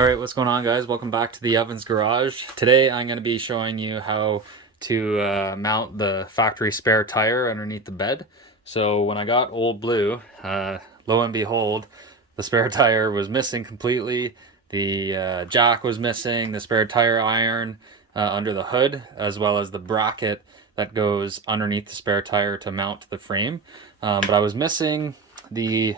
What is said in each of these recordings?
Alright, what's going on, guys? Welcome back to the Ovens Garage. Today I'm going to be showing you how to mount the factory spare tire underneath the bed. So when I got Old Blue, lo and behold, the spare tire was missing completely. The jack was missing, the spare tire iron under the hood, as well as the bracket that goes underneath the spare tire to mount the frame. But I was missing the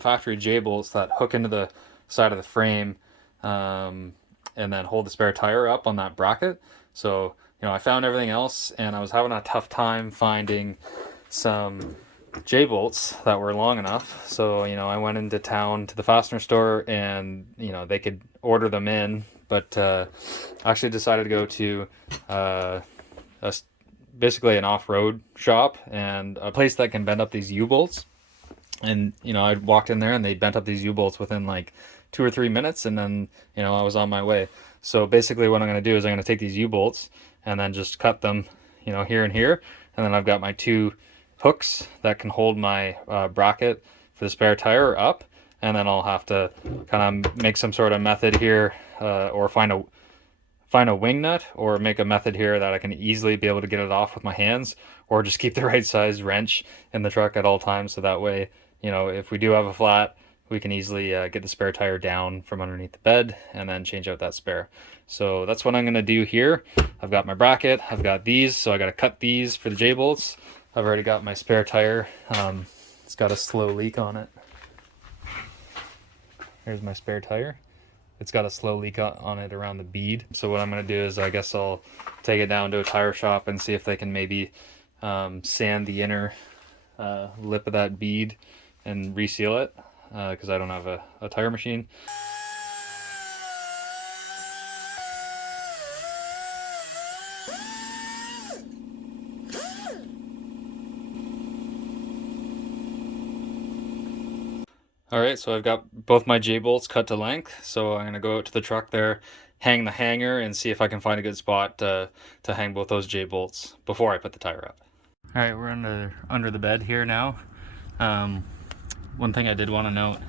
factory J bolts that hook into the side of the frame, and then hold the spare tire up on that bracket. So, I found everything else, and I was having a tough time finding some J bolts that were long enough. So, I went into town to the fastener store, and they could order them in, but I actually decided to go to basically an off-road shop and a place that can bend up these U-bolts. And I walked in there and they bent up these U-bolts within like 2 or 3 minutes, and then I was on my way. So basically what I'm going to do is I'm going to take these U-bolts and then just cut them here and here, and then I've got my 2 hooks that can hold my bracket for the spare tire up, and then I'll have to kind of make some sort of method here, or find a wing nut, or make a method here that I can easily be able to get it off with my hands, or just keep the right size wrench in the truck at all times, so that way if we do have a flat, we can easily get the spare tire down from underneath the bed and then change out that spare. So that's what I'm going to do here. I've got my bracket, I've got these, so I got to cut these for the J-bolts. I've already got my spare tire. It's got a slow leak on it. Here's my spare tire. It's got a slow leak on it around the bead. So what I'm going to do is I guess I'll take it down to a tire shop and see if they can maybe sand the inner lip of that bead and reseal it, because I don't have a tire machine. Alright, so I've got both my J-bolts cut to length, so I'm going to go out to the truck there, hang the hanger, and see if I can find a good spot to hang both those J-bolts before I put the tire up. Alright, we're under the bed here now. One thing I did want to note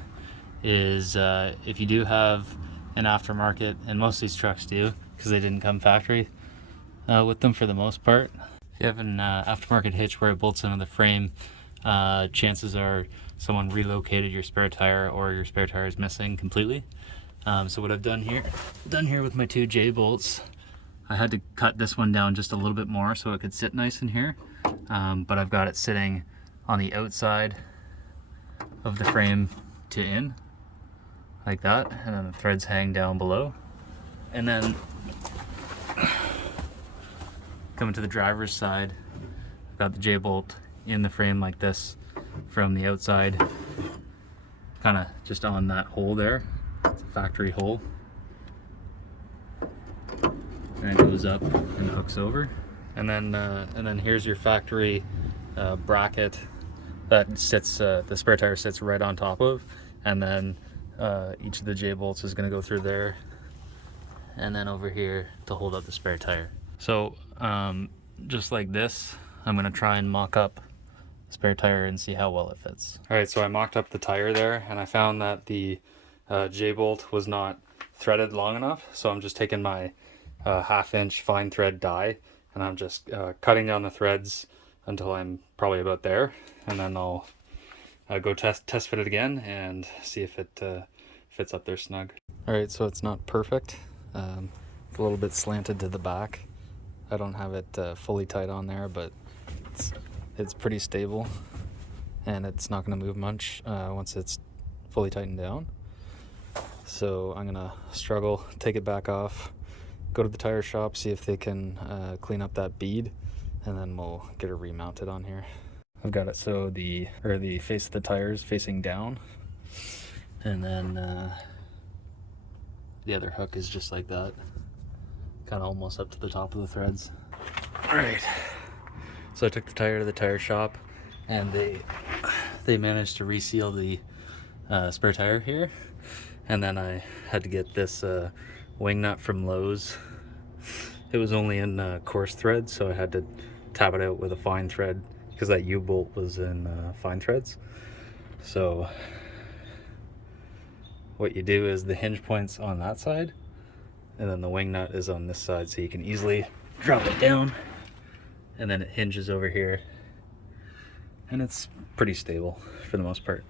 is if you do have an aftermarket, and most of these trucks do because they didn't come factory with them for the most part. If you have an aftermarket hitch where it bolts into the frame, chances are someone relocated your spare tire, or your spare tire is missing completely. So what I've done here with my 2 J bolts, I had to cut this one down just a little bit more so it could sit nice in here, but I've got it sitting on the outside of the frame to in, like that, and then the threads hang down below. And then coming to the driver's side, I've got the J-bolt in the frame like this from the outside, kind of just on that hole there. It's a factory hole, and it goes up and hooks over. And then here's your factory bracket that sits, the spare tire sits right on top of, and then each of the J-bolts is going to go through there, and then over here to hold up the spare tire. So just like this, I'm going to try and mock up the spare tire and see how well it fits. Alright, so I mocked up the tire there, and I found that the J-bolt was not threaded long enough, so I'm just taking my 1/2-inch fine thread die, and I'm just cutting down the threads until I'm probably about there, and then I'll go test fit it again and see if it fits up there snug. Alright, so it's not perfect. It's a little bit slanted to the back. I don't have it fully tight on there, but it's pretty stable, and it's not going to move much once it's fully tightened down. So I'm going to struggle, take it back off, go to the tire shop, see if they can clean up that bead, and then we'll get it remounted on here. I've got it so the face of the tire is facing down, and then the other hook is just like that, kind of almost up to the top of the threads. Alright, so I took the tire to the tire shop, and they managed to reseal the spare tire here, and then I had to get this wing nut from Lowe's. It was only in coarse thread, so I had to tap it out with a fine thread because that U-bolt was in fine threads. So what you do is the hinge point's on that side, and then the wing nut is on this side, so you can easily drop it down, and then it hinges over here, and it's pretty stable for the most part.